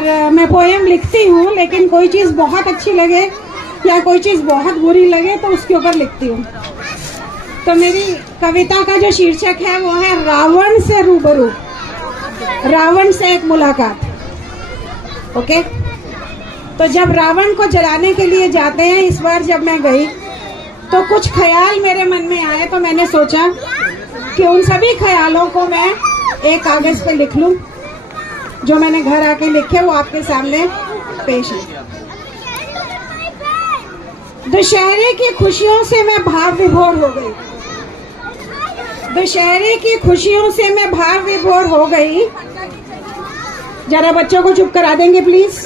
और मैं पोएम लिखती हूँ, लेकिन कोई चीज़ बहुत अच्छी लगे या कोई चीज़ बहुत बुरी लगे तो उसके ऊपर लिखती हूँ। तो मेरी कविता का जो शीर्षक है वो है रावण से रूबरू, रावण से एक मुलाकात। ओके, तो जब रावण को जलाने के लिए जाते हैं, इस बार जब मैं गई तो कुछ ख्याल मेरे मन में आए, तो मैंने सोचा कि उन सभी ख्यालों को मैं एक कागज पे लिख लूं। जो मैंने घर आके लिखे वो आपके सामने पेश है। दशहरे की खुशियों से मैं भाव विभोर हो गई, दशहरे की खुशियों से मैं भाव विभोर हो गई। जरा बच्चों को चुप करा देंगे प्लीज।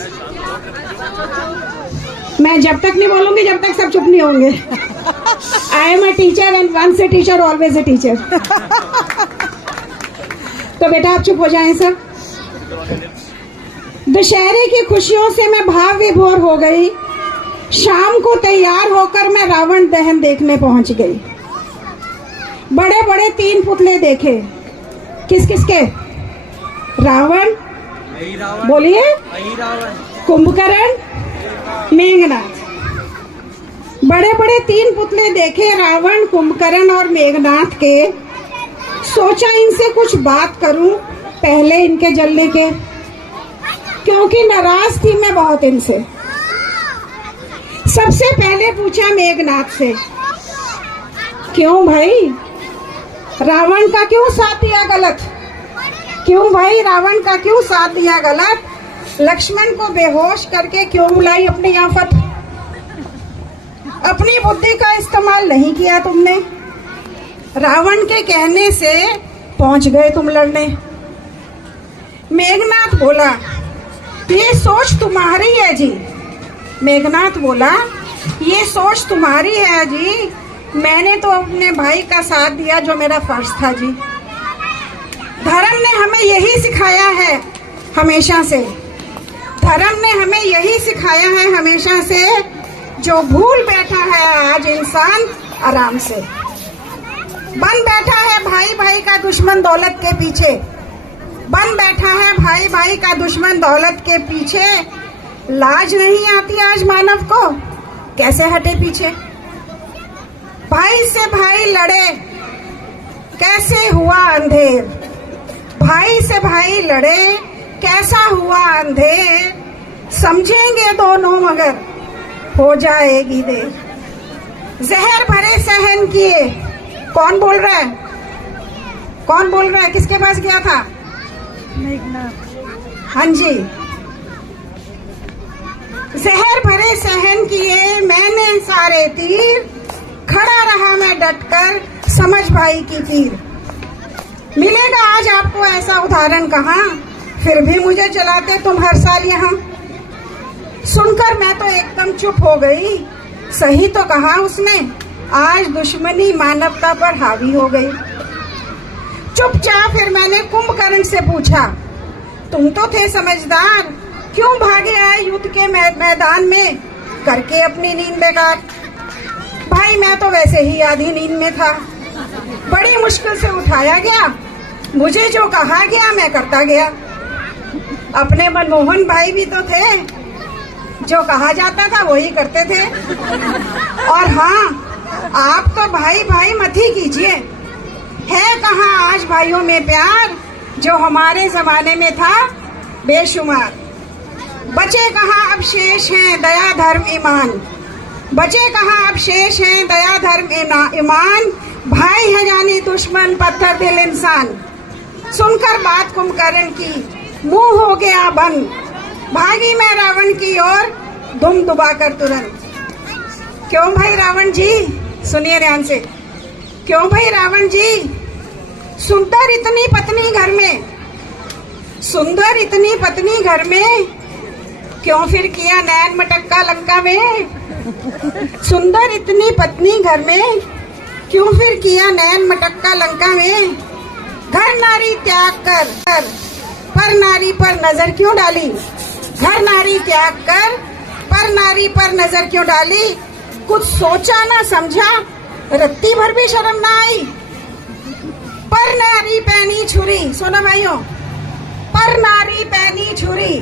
मैं जब तक नहीं बोलूंगी जब तक सब चुप नहीं होंगे। I am a teacher and once a teacher always a teacher. तो बेटा आप चुप हो जाएं सब। दशहरे की खुशियों से मैं भाव विभोर हो गई। शाम को तैयार होकर मैं रावण दहन देखने पहुंच गई। बड़े बड़े 3 पुतले देखे। किस किस के? रावण, बोलिए, कुंभकर्ण, मेघनाथ। बड़े बड़े 3 पुतले देखे, रावण, कुंभकर्ण और मेघनाथ के। सोचा इनसे कुछ बात करूं पहले इनके जलने के, क्योंकि नाराज थी मैं बहुत इनसे। सबसे पहले पूछा मेघनाथ से, क्यों भाई रावण का क्यों साथ दिया गलत? क्यों भाई रावण का क्यों साथ दिया गलत? लक्ष्मण को बेहोश करके क्यों बुलाई अपनी आफत? अपनी बुद्धि का इस्तेमाल नहीं किया तुमने। रावण के कहने से पहुंच गए तुम लड़ने। मेघनाथ बोला, ये सोच तुम्हारी है जी। मेघनाथ बोला, ये सोच तुम्हारी है जी। मैंने तो अपने भाई का साथ दिया जो मेरा फर्ज था जी। धर्म ने हमें यही सिखाया है हमेशा से, धर्म ने हमें यही सिखाया है हमेशा से। जो भूल बैठा है आज इंसान आराम से, बन बैठा है भाई भाई का दुश्मन दौलत के पीछे, बन बैठा है भाई भाई का दुश्मन दौलत के पीछे। लाज नहीं आती आज मानव को, कैसे हटे पीछे। भाई से भाई लड़े कैसे हुआ अंधेर, भाई से भाई लड़े कैसा हुआ अंधेर। समझेंगे दोनों मगर हो जाएगी देर। जहर भरे सहन किए। कौन बोल रहा है? कौन बोल रहा है? किसके पास गया था? मेघनाथ। हाँ जी। जहर भरे सहन किए मैंने सारे तीर, खड़ा रहा मैं डटकर समझ भाई की पीर। मिलेगा आज आपको ऐसा उदाहरण कहाँ, फिर भी मुझे चलाते तुम हर साल यहाँ। सुनकर मैं तो एकदम चुप हो गई। सही तो कहा उसने, आज दुश्मनी मानवता पर हावी हो गई। चुपचाप फिर मैंने कुंभकर्ण से पूछा, तुम तो थे समझदार, क्यों भागे आए युद्ध के मैदान में करके अपनी नींद बेकार? भाई मैं तो वैसे ही आधी नींद में था, बड़ी मुश्किल से उठाया गया। मुझे जो कहा गया मैं करता गया। अपने मनमोहन भाई भी तो थे, जो कहा जाता था वही करते थे। और हाँ, आप तो भाई भाई मत ही कीजिए। है कहाँ आज भाइयों में प्यार, जो हमारे जमाने में था बेशुमार। बचे कहाँ अब शेष हैं दया धर्म ईमान, बचे कहाँ अब शेष हैं दया धर्म ईमान। भाई है जानी दुश्मन पत्थर दिल इंसान। सुनकर बात कुंभकर्ण की मुंह हो गया बंद, भागी मैं रावण की ओर दुम दुबाकर तुरंत। क्यों भाई रावण जी, सुनिए ध्यान से, क्यों भाई रावण जी, सुंदर इतनी पत्नी घर में, सुंदर इतनी पत्नी घर में, क्यों फिर किया नैन मटक्का लंका में। सुंदर इतनी पत्नी घर में, क्यों फिर किया नैन मटक्का लंका में। घर नारी त्याग कर पर नारी पर नजर क्यों डाली, घर नारी त्याग कर पर नारी पर नजर क्यों डाली। कुछ सोचा ना समझा, रत्ती भर भी शर्म ना आई। पर नारी पैनी छुरी, सुनो भाइयों, पर नारी पैनी छुरी,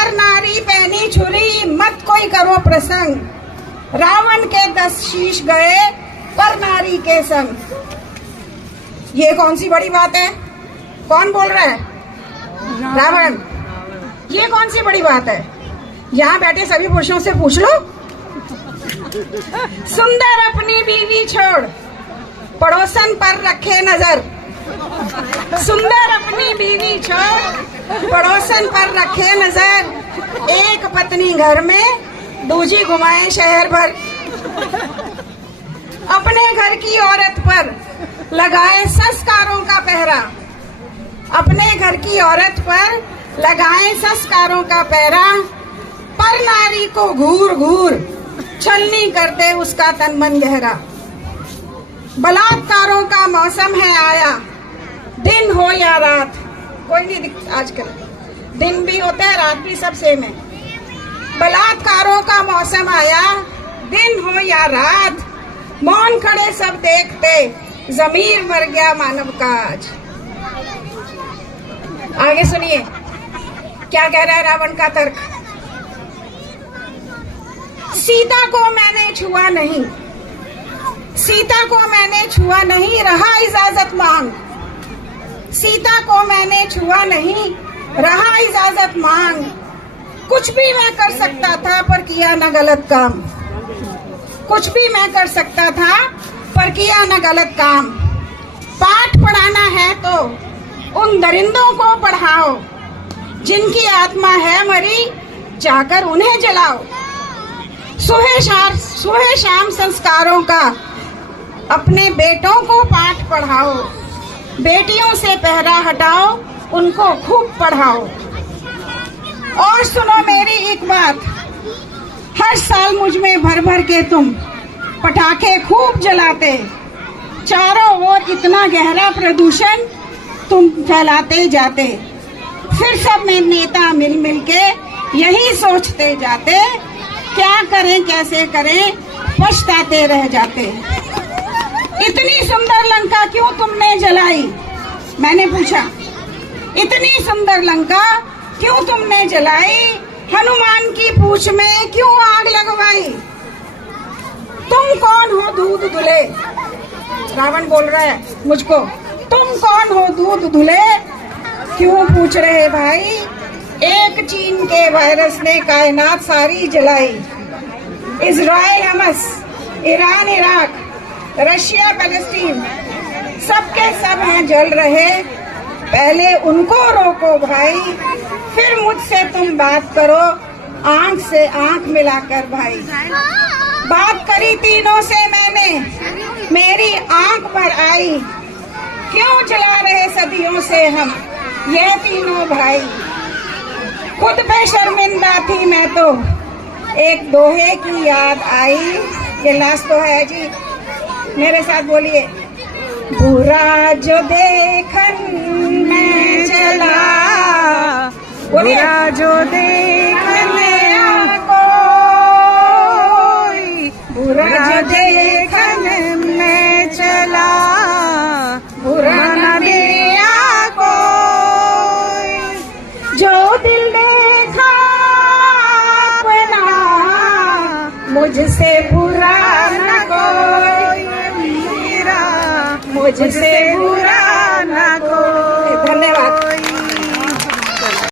हर नारी पहनी छुरी, मत कोई करो प्रसंग, रावण के 10 शीश गए पर नारी के संग। ये कौन सी बड़ी बात है? कौन बोल रहा है? रावण। ये कौन सी बड़ी बात है? यहाँ बैठे सभी पुरुषों से पूछ लो। सुंदर अपनी बीवी छोड़, पड़ोसन पर रखे नजर। सुंदर अपनी बीवी छोड़, पड़ोसन पर रखे नजर। एक पत्नी घर में, दूजी घुमाए शहर भर। अपने घर की औरत पर लगाए संस्कारों का पहरा। अपने घर की औरत पर लगाए संस्कारों का पहरा। पर नारी को घूर घूर छलनी कर दे उसका तन मन गहरा। बलात्कारों का मौसम है आया, दिन हो या रात। कोई नहीं दिखता आजकल, दिन भी होता है रात भी, सब सेम है। बलात्कारों का मौसम आया, दिन हो या रात। मौन खड़े सब देखते, जमीर मर गया मानव का आज। आगे सुनिए क्या कह रहा है रावण का तर्क। सीता को मैंने छुआ नहीं, सीता को मैंने छुआ नहीं, रहा इजाजत मांग। सीता को मैंने छुआ नहीं, रहा इजाजत मांग। कुछ भी मैं कर सकता था पर किया न गलत काम। कुछ भी मैं कर सकता था पर किया न गलत काम। पाठ पढ़ाना है तो उन दरिंदों को पढ़ाओ, जिनकी आत्मा है मरी, जाकर उन्हें जलाओ। सुबह शाम संस्कारों का अपने बेटों को पाठ पढ़ाओ। बेटियों से पहरा हटाओ, उनको खूब पढ़ाओ। और सुनो मेरी एक बात, हर साल मुझ में भर भर के तुम पटाखे खूब जलाते। चारों ओर इतना गहरा प्रदूषण तुम फैलाते जाते। फिर सब में नेता मिल मिल के यही सोचते जाते, क्या करें कैसे करें, पछताते रह जाते। इतनी सुंदर लंका क्यों तुमने जलाई? मैंने पूछा, इतनी सुंदर लंका क्यों तुमने जलाई? हनुमान की पूंछ में क्यों आग लगवाई? तुम कौन हो दूध धुले? रावण बोल रहा है मुझको, तुम कौन हो दूध धुले? क्यों पूछ रहे भाई? एक चीन के वायरस ने कायनात सारी जलाई। इजराइल हमस, ईरान इराक, रशिया पैलेस्टीन, सबके सब हैं जल रहे। पहले उनको रोको भाई, फिर मुझसे तुम बात करो आंख से आंख मिलाकर भाई। बात करी तीनों से मैंने, मेरी आंख पर आई। क्यों जला रहे सदियों से हम ये तीनों भाई? खुद पे शर्मिंदा थी मैं तो, एक दोहे की याद आई। ये लास्ट तो है जी, मेरे साथ बोलिए। बुरा जो देखन में चला, बुरा जो देखने कोई, बुरा जो देखने में चला, बुरा न दिया कोई। जो दिल देखा अपना, मुझसे बुरा न कोई, मुझसे